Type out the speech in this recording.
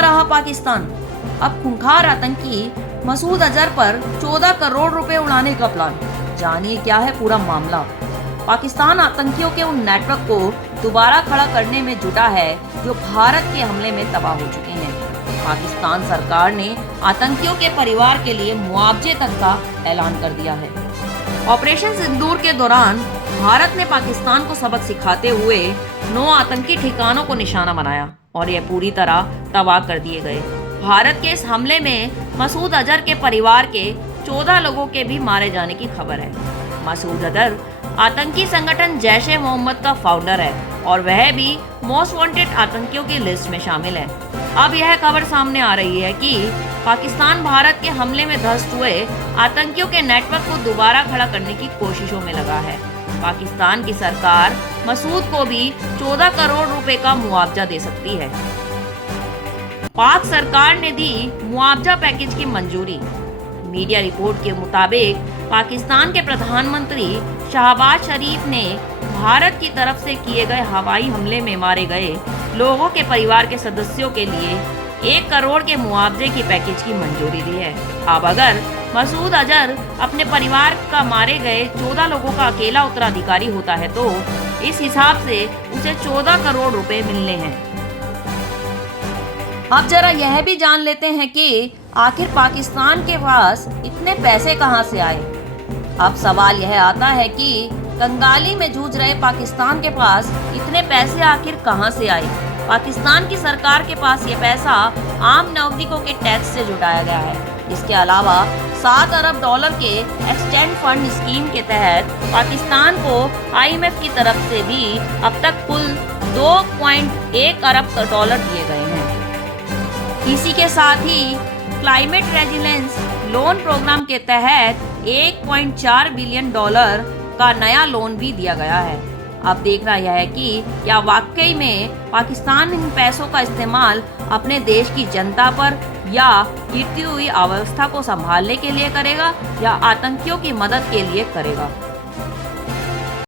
रहा पाकिस्तान। अब खूंखार आतंकी मसूद अजहर पर 14 करोड़ रुपए उड़ाने का प्लान। जानिए क्या है पूरा मामला। पाकिस्तान आतंकियों के उन नेटवर्क को दोबारा खड़ा करने में जुटा है जो भारत के हमले में तबाह हो चुके हैं। पाकिस्तान सरकार ने आतंकियों के परिवार के लिए मुआवजे तक का ऐलान कर दिया है। ऑपरेशन सिंदूर के दौरान भारत ने पाकिस्तान को सबक सिखाते हुए 9 आतंकी ठिकानों को निशाना बनाया और यह पूरी तरह तबाह कर दिए गए। भारत के इस हमले में मसूद अजहर के परिवार के 14 लोगों के भी मारे जाने की खबर है। मसूद अजहर आतंकी संगठन जैश-ए मोहम्मद का फाउंडर है और वह भी मोस्ट वांटेड आतंकियों की लिस्ट में शामिल है। अब यह खबर सामने आ रही है कि पाकिस्तान भारत के हमले में ध्वस्त हुए आतंकियों के नेटवर्क को दोबारा खड़ा करने की कोशिशों में लगा है। पाकिस्तान की सरकार मसूद को भी 14 करोड़ रुपए का मुआवजा दे सकती है। पाक सरकार ने दी मुआवजा पैकेज की मंजूरी। मीडिया रिपोर्ट के मुताबिक पाकिस्तान के प्रधानमंत्री शहबाज शरीफ ने भारत की तरफ से किए गए हवाई हमले में मारे गए लोगों के परिवार के सदस्यों के लिए 1 करोड़ के मुआवजे की पैकेज की मंजूरी दी है। अब अगर मसूद अजहर अपने परिवार का मारे गए 14 लोगों का अकेला उत्तराधिकारी होता है तो इस हिसाब से उसे 14 करोड़ रुपए मिलने हैं। अब जरा यह भी जान लेते हैं कि आखिर पाकिस्तान के पास इतने पैसे कहां से आए। अब सवाल यह आता है कि कंगाली में जूझ रहे पाकिस्तान के पास इतने पैसे आखिर कहां से आए। पाकिस्तान की सरकार के पास ये पैसा आम नागरिकों के टैक्स से जुटाया गया है। इसके अलावा 7 अरब डॉलर के एक्सटेंड फंड स्कीम के तहत पाकिस्तान को IMF की तरफ से भी अब तक कुल 2.1 अरब डॉलर दिए गए हैं। इसी के साथ ही क्लाइमेट रेजिलेंस लोन प्रोग्राम के तहत 1.4 बिलियन डॉलर का नया लोन भी दिया गया है। अब देखना यह है कि क्या वाकई में पाकिस्तान इन पैसों का इस्तेमाल अपने देश की जनता पर या गिरती हुई अवस्था को संभालने के लिए करेगा या आतंकियों की मदद के लिए करेगा।